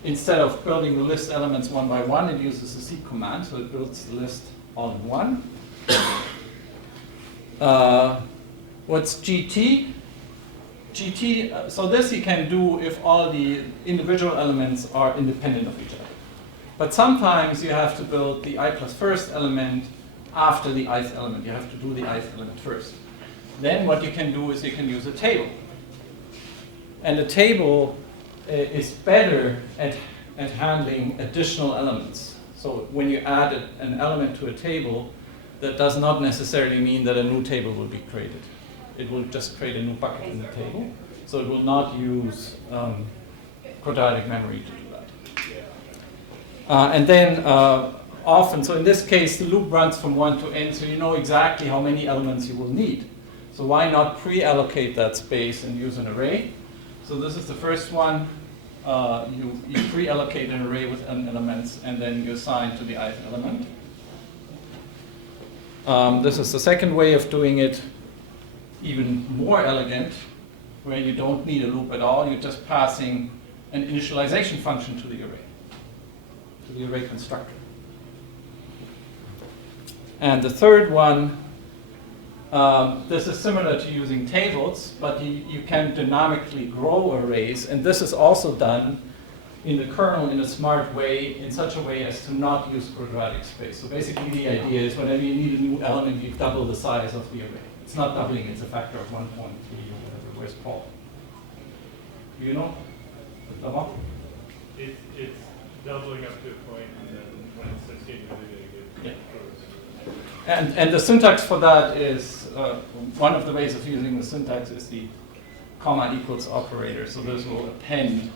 instead of building the list elements one by one, it uses a seek command, so it builds the list all in one. What's GT? GT, so this you can do if all the individual elements are independent of each other. But sometimes you have to build the I plus first element after the ith element. You have to do the ith element first. Then what you can do is you can use a table. And a table is better at handling additional elements. So when you add an element to a table, that does not necessarily mean that a new table will be created. It will just create a new bucket in the table. So it will not use quadratic memory to do that. And then often, so in this case, the loop runs from 1 to n, so you know exactly how many elements you will need. So why not pre-allocate that space and use an array? So this is the first one. You pre-allocate an array with n elements, and then you assign to the ith element. This is the second way of doing it, even more elegant, where you don't need a loop at all. You're just passing an initialization function to the array constructor. And the third one, this is similar to using tables, but you can dynamically grow arrays, and this is also done in the kernel in a smart way, in such a way as to not use quadratic space. So basically the idea is whenever you need a new element, you double the size of the array. It's not doubling, it's a factor of 1.3 or whatever. Where's Paul? Do you know? It's doubling up to a point, and then when it's succeeding, yeah. And the syntax for that is, one of the ways of using the syntax is the comma equals operator. So this will append,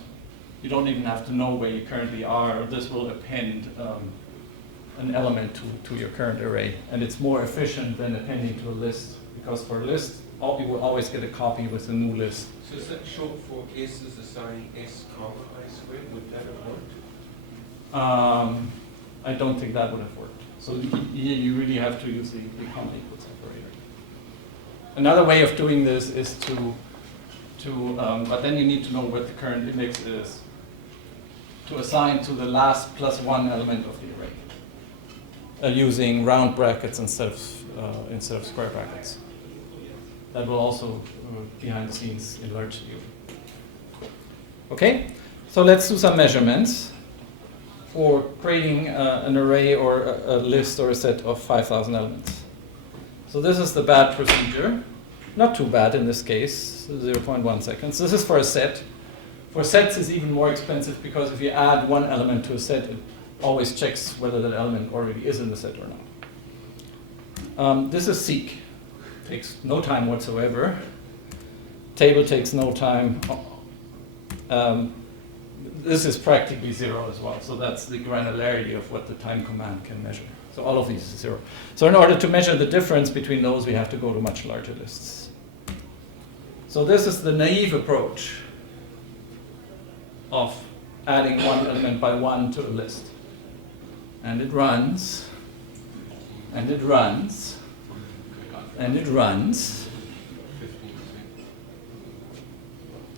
you don't even have to know where you currently are, this will append an element to your current array. And it's more efficient than appending to a list, because for a list, you will always get a copy with a new list. So is that short for S is assigned S comma I squared? Would that have worked? I don't think that would have worked. So you really have to use the comma equals operator. Another way of doing this is but then you need to know what the current index is, to assign to the last plus one element of the array, using round brackets instead of square brackets. That will also, behind the scenes, enlarge you. Okay, so let's do some measurements for creating an array or a list or a set of 5,000 elements. So this is the bad procedure. Not too bad in this case, 0.1 seconds. This is for a set. For sets, it's even more expensive because if you add one element to a set, it always checks whether that element already is in the set or not. This is seek. Takes no time whatsoever. Table takes no time. This is practically zero as well. So that's the granularity of what the time command can measure. So all of these is zero. So in order to measure the difference between those, we have to go to much larger lists. So this is the naive approach of adding one element by one to a list. And it runs, and it runs, and it runs,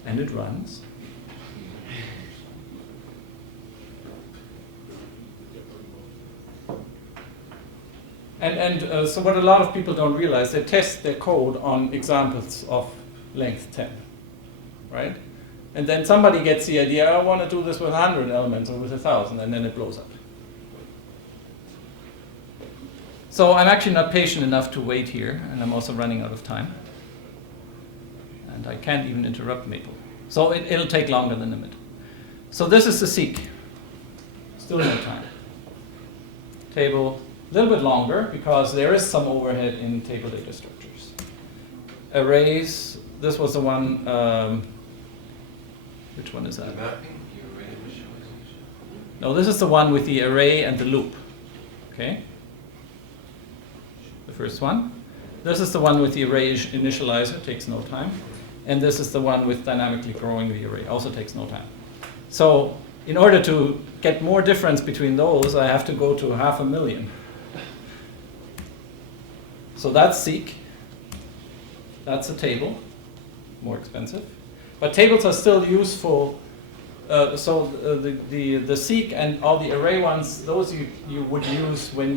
and it runs. And so what a lot of people don't realize, they test their code on examples of length 10, right? And then somebody gets the idea, I want to do this with 100 elements or with 1,000, and then it blows up. So I'm actually not patient enough to wait here, and I'm also running out of time. And I can't even interrupt Maple. So it'll take longer than a minute. So this is the seek. Still no time. Table, a little bit longer, because there is some overhead in table data structures. Arrays, this was the one, which one is that? The mapping, the array initialization. No, this is the one with the array and the loop. Okay? The first one. This is the one with the array initializer, takes no time. And this is the one with dynamically growing the array, also takes no time. So in order to get more difference between those, I have to go to 500,000. So that's seek. That's a table, more expensive. But tables are still useful. So the seek and all the array ones, those you would use when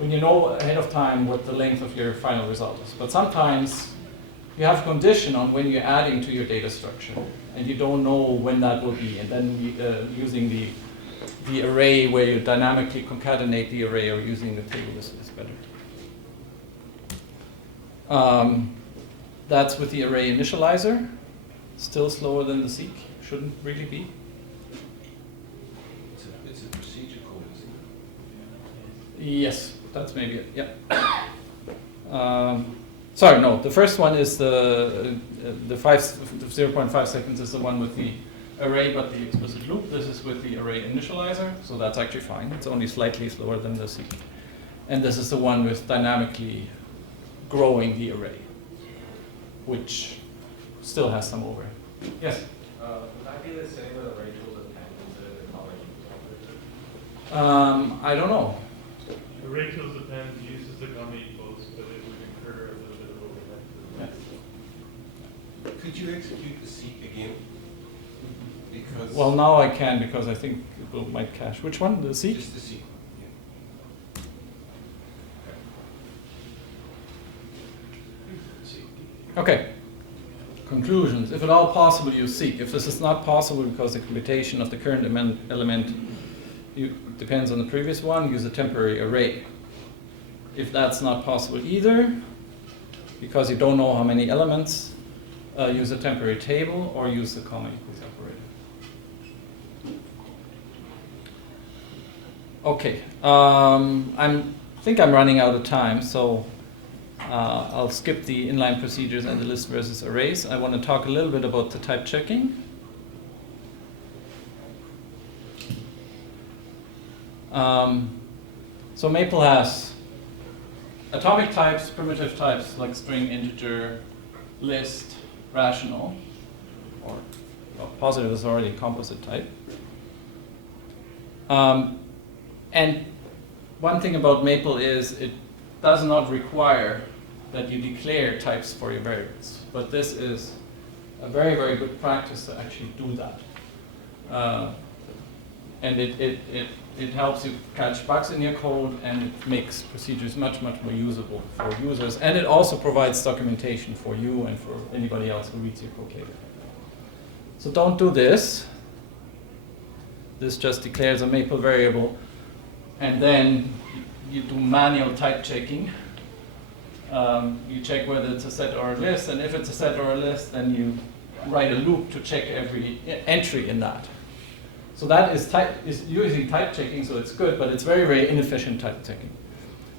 you know ahead of time what the length of your final result is. But sometimes you have a condition on when you're adding to your data structure, and you don't know when that will be. And then using the array where you dynamically concatenate the array, or using the table is better. That's with the array initializer. Still slower than the seek. Shouldn't really be. It's a procedure call, isn't it? Yes, that's maybe it. Yeah. Sorry, no. The first one is the 0.5 seconds is the one with the array, but the explicit loop. This is with the array initializer, so that's actually fine. It's only slightly slower than the seek. And this is the one with dynamically growing the array, which still has some overhead. Yes? Would that be the same with array tools append instead of the calling operator? I don't know. array tools append uses the comma equals, but it would incur a little bit of overhead. Yeah. Could you execute the seek again? Because Well, now I can because I think it might cache. Which one? The seek? just the sequence. Okay. Conclusions. If at all possible, use seek. If this is not possible because the computation of the current element depends on the previous one, use a temporary array. If that's not possible either, because you don't know how many elements, use a temporary table or use the comma equals operator. Okay. I think I'm running out of time, so I'll skip the inline procedures and the list versus arrays. I want to talk a little bit about the type checking. So Maple has atomic types, primitive types like string, integer, list, rational, or well, positive is already a composite type. And one thing about Maple is it does not require that you declare types for your variables. But this is a very, very good practice to actually do that. And it helps you catch bugs in your code, and it makes procedures much, much more usable for users. And it also provides documentation for you and for anybody else who reads your code later. So don't do this. This just declares a Maple variable, and then you do manual type checking. You check whether it's a set or a list, and if it's a set or a list, then you write a loop to check every entry in that. So that is using type checking, so it's good, but it's very, very inefficient type checking.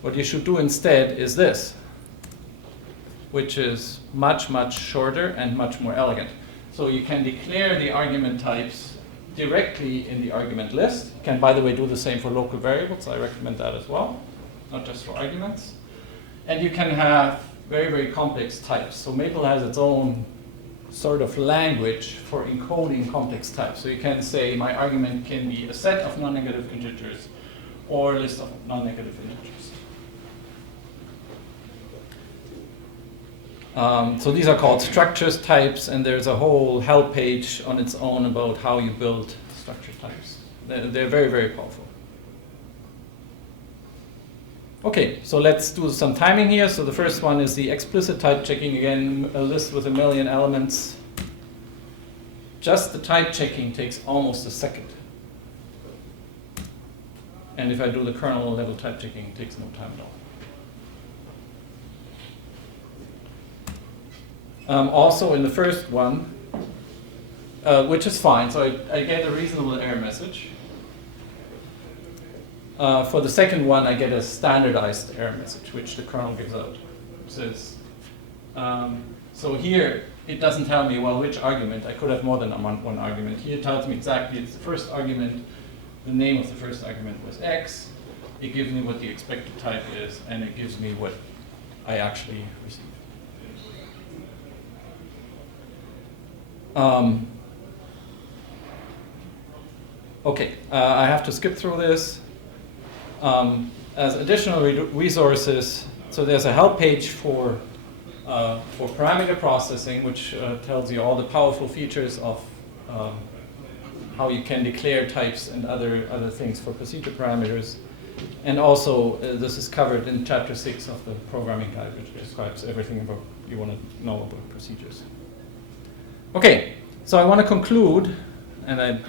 What you should do instead is this, which is much, much shorter and much more elegant. So you can declare the argument types directly in the argument list. You can, by the way, do the same for local variables. I recommend that as well, not just for arguments. And you can have very, very complex types. So Maple has its own sort of language for encoding complex types. So you can say my argument can be a set of non-negative integers or a list of non-negative integers. So these are called structures types, and there's a whole help page on its own about how you build structure types. They're very, very powerful. Okay, so let's do some timing here. So the first one is the explicit type checking. Again, a list with 1,000,000 elements. Just the type checking takes almost a second. And if I do the kernel level type checking, it takes no time at all. Also in the first one, which is fine, so I get a reasonable error message. For the second one, I get a standardized error message, which the kernel gives out. It says, so here, it doesn't tell me, well, which argument. I could have more than one argument. Here it tells me exactly it's the first argument. The name of the first argument was X. It gives me what the expected type is, and it gives me what I actually received. Okay, I have to skip through this. As additional resources, so there's a help page for parameter processing, which tells you all the powerful features of how you can declare types and other things for procedure parameters. And also, this is covered in Chapter 6 of the programming guide, which describes everything about you want to know about procedures. Okay, so I want to conclude, and I'm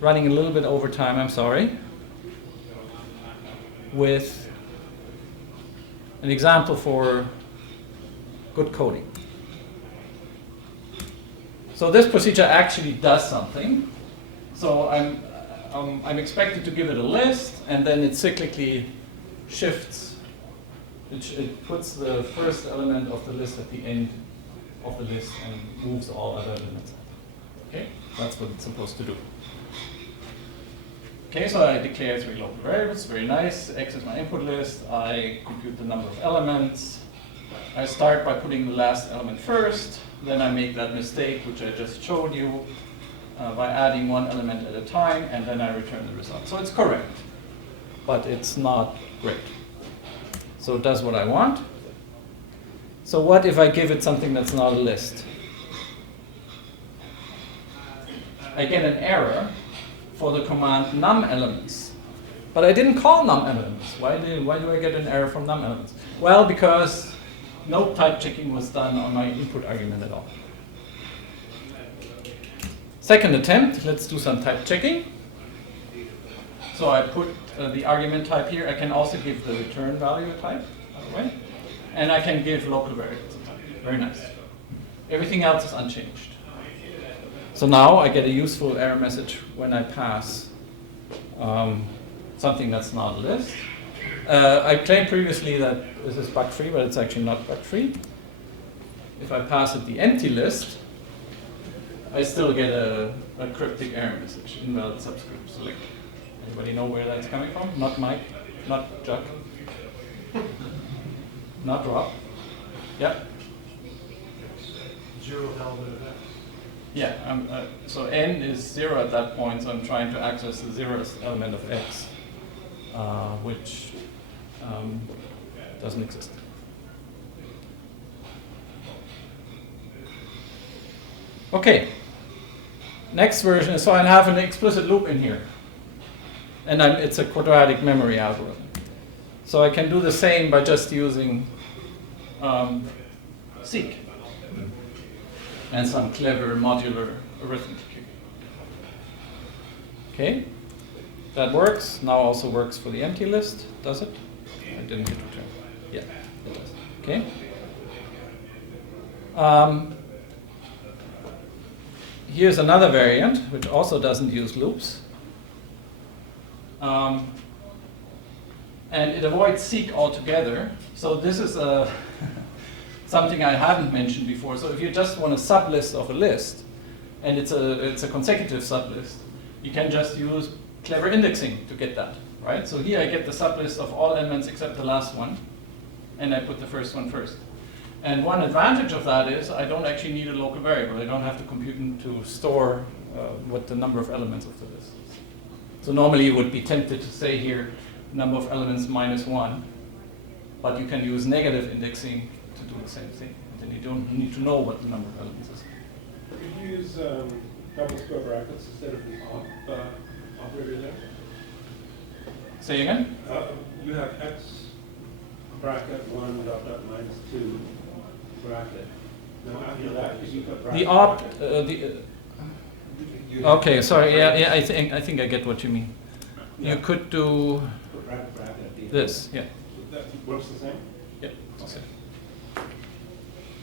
running a little bit over time, I'm sorry, with an example for good coding. So this procedure actually does something. So I'm expected to give it a list, and then it cyclically shifts. It puts the first element of the list at the end of the list and moves all other elements. Okay, that's what it's supposed to do. Okay, so I declare 3 local variables, very nice. X is my input list. I compute the number of elements. I start by putting the last element first. Then I make that mistake, which I just showed you, by adding 1 element at a time, and then I return the result. So it's correct, but it's not great. So it does what I want. So what if I give it something that's not a list? I get an error for the command num elements. But I didn't call num elements. Why do I get an error from num elements? Well, because no type checking was done on my input argument at all. Second attempt, let's do some type checking. So I put the argument type here. I can also give the return value a type, by the way. And I can give local variables a type. Very nice. Everything else is unchanged. So now I get a useful error message when I pass something that's not a list. I claimed previously that this is bug-free, but it's actually not bug-free. If I pass it the empty list, I still get a cryptic error message, invalid subscript select. Anybody know where that's coming from? Not Mike, not Chuck, not Rob. Yeah? 0 element of x. Yeah, so n is 0 at that point, so I'm trying to access the 0th element of x, which doesn't exist. Okay, next version is, so I have an explicit loop in here. And it's a quadratic memory algorithm. So I can do the same by just using seek and some clever modular arithmetic. Okay, that works. Now also works for the empty list, does it? I didn't hit return. Yeah, it does. Okay. Here's another variant, which also doesn't use loops. And it avoids seek altogether. So this is something I haven't mentioned before. So if you just want a sublist of a list, and it's a consecutive sublist, you can just use clever indexing to get that, right? So here I get the sublist of all elements except the last one, and I put the first one first. And one advantage of that is I don't actually need a local variable. I don't have to compute to store what the number of elements of the list is. So normally you would be tempted to say here number of elements -1, but you can use negative indexing to do the same thing. Then you don't need to know what the number of elements is. Could you use double square brackets instead of the operator there? Say again? You have x bracket 1 dot dot minus 2 bracket. Now after that, could you put bracket? The opt. Okay, sorry. Yeah. I think I get what you mean. Yeah. You could do Put bracket bracket at the end. this. Yeah. That works the same? Yeah. Okay.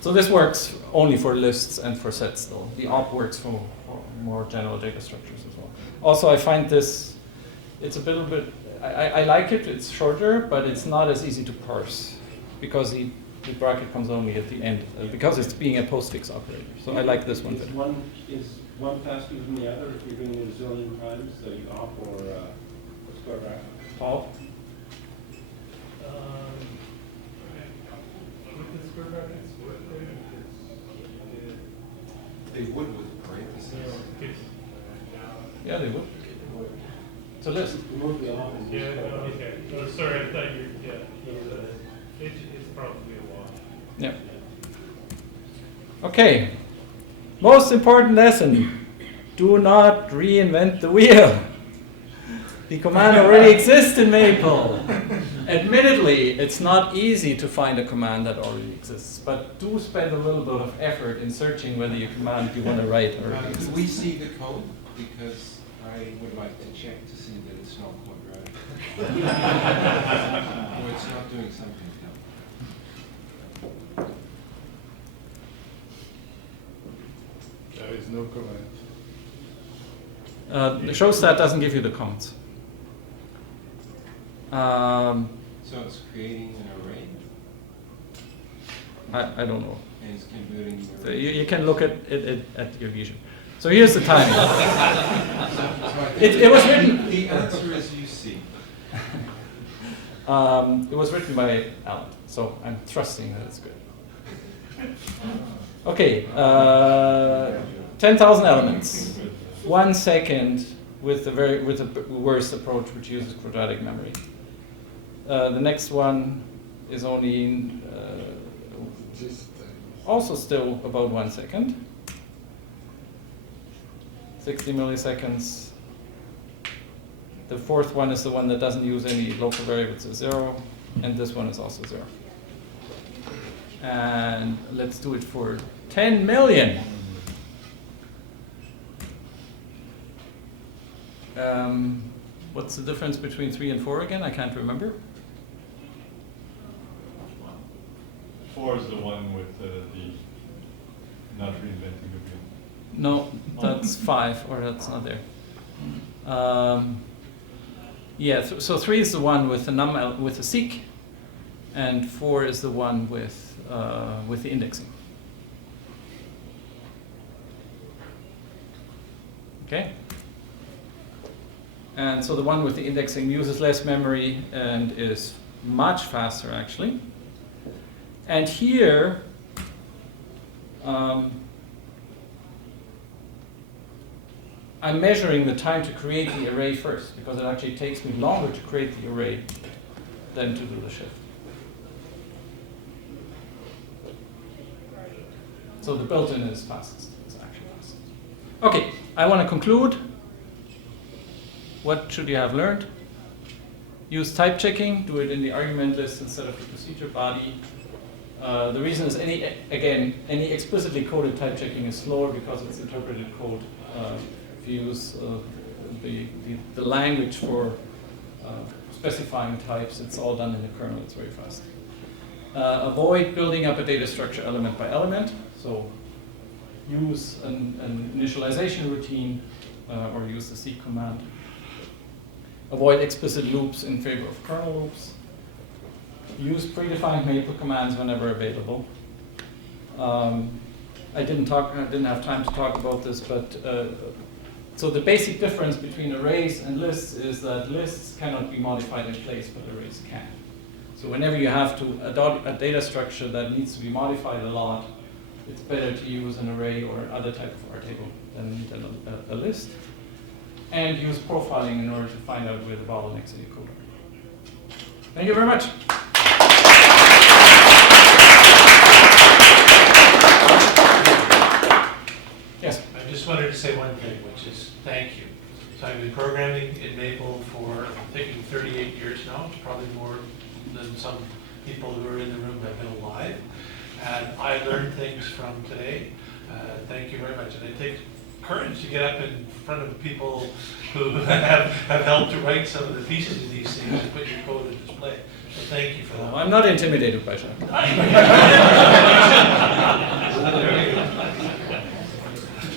So this works only for lists and for sets, though. The op works for more general data structures as well. Also, I find this, it's a little bit, I like it, it's shorter, but it's not as easy to parse because the bracket comes only at the end, because it's being a postfix operator. So I like this one better. Is one faster than the other if you're doing it a zillion times, so you op or square bracket? Paul? With the square brackets, what They would with parentheses. Yeah, they would. It's a list. Remove the op and use Yeah, square bracket. okay. Oh, sorry, I thought you, it's probably a wash. Yeah. Okay. Most important lesson. Do not reinvent the wheel. The command already exists in Maple. Admittedly, it's not easy to find a command that already exists, but do spend a little bit of effort in searching whether your command you want to write already Do exists. we see the code? Because I would like to check to see that it's not quadratic. Or it's not doing something dumb. There is no command. The show stat doesn't give you the comments. So it's creating an array I don't know. and it's converting the So array. you can look at it at your leisure. So here's the timing. So I think It was written. The answer is you see. It was written by Alan, so I'm trusting that it's good. Okay, 10,000 elements. 1 second with the worst approach, which uses quadratic memory. The next one is only also still about 1 second. 60 milliseconds. The fourth one is the one that doesn't use any local variables, is 0, and this one is also 0. And let's do it for 10 million. What's the difference between 3 and 4 again? I can't remember. 4 is the one with the not reinventing the wheel. No, that's 5, or that's not there. Yeah, so 3 is the one with the with the seek, and 4 is the one with the indexing. Okay. And so the one with the indexing uses less memory and is much faster, actually. And here, I'm measuring the time to create the array first, because it actually takes me longer to create the array than to do the shift. So the built-in is fastest. It's actually fastest. Okay, I want to conclude. What should you have learned? Use type checking. Do it in the argument list instead of the procedure body. The reason is any explicitly coded type checking is slower because it's interpreted code. If you use the language for specifying types, it's all done in the kernel. It's very fast. Avoid building up a data structure element by element. So use an initialization routine or use the seek command. Avoid explicit loops in favor of kernel loops. Use predefined maple commands whenever available. I didn't have time to talk about this, but so the basic difference between arrays and lists is that lists cannot be modified in place, but arrays can. So whenever you have to adopt a data structure that needs to be modified a lot, it's better to use an array or other type of R table than a list. And use profiling in order to find out where the bottlenecks in your code are. Thank you very much. Yes? I just wanted to say one thing, which is thank you. So I've been programming in Maple for, I'm thinking 38 years now. It's probably more than some people who are in the room that have been alive. And I learned things from today. Thank you very much. And it takes courage to get up in front of people who have helped to write some of the pieces of these things and put your code on display. So thank you for that. I'm not intimidated by Jacques.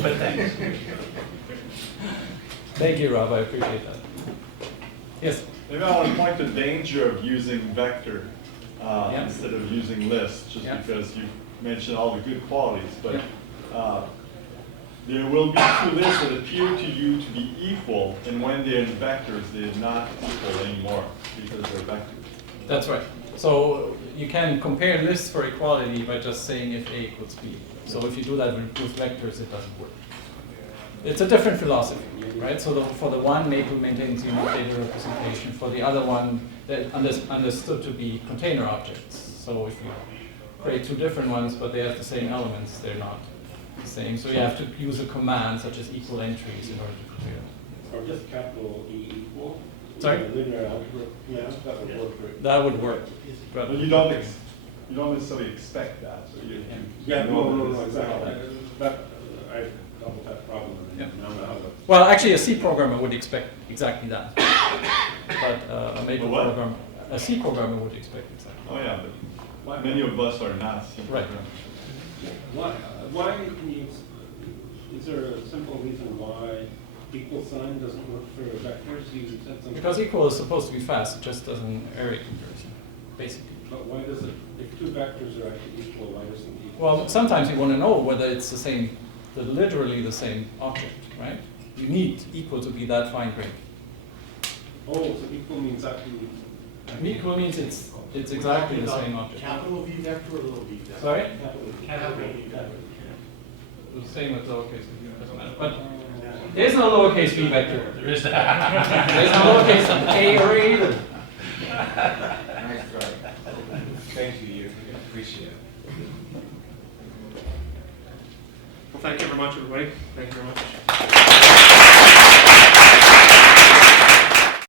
But thanks. Thank you, Rob. I appreciate that. Yes? Maybe I want to point the danger of using vector instead of using list, just because you mentioned all the good qualities. But there will be two lists that appear to you to be equal, and when they're in vectors, they're not equal anymore because they're vectors. That's right. So you can compare lists for equality by just saying if A equals B. So if you do that with vectors, it doesn't work. It's a different philosophy, right? So for the one, Maple maintains unique data representation. For the other one, they're understood to be container objects. So if you create two different ones, but they have the same elements, they're not the same. So you have to use a command such as equal entries in order to compare them. Or just capital E equal. Sorry? Linear algebra, yeah, that would work. That would work. But you don't necessarily expect that. So you No, exactly. But I double that problem. Yeah. Now I have a- Well, actually, a C programmer would expect exactly that. But a Maple what? programmer, a C programmer would expect exactly. Oh yeah, but many of us are not. Right. Why can you, is there a simple reason why equal sign doesn't work for vectors? You said something. Because equal is supposed to be fast, it just doesn't array comparison, basically. But why does it, if two vectors are actually equal, why doesn't it equal? Well, sometimes you want to know whether it's the same, literally the same object, right? You need equal to be that fine grained. Oh, so equal means actually. Equal means it's exactly the same object. Capital V vector or little v vector? Sorry? Capital V vector. The same with lowercase v, doesn't matter. But there's no lowercase v vector. There is that. There's no lowercase a or either. Nice try. Thank you, you. Appreciate it. Well, thank you very much, everybody. Thank you very much.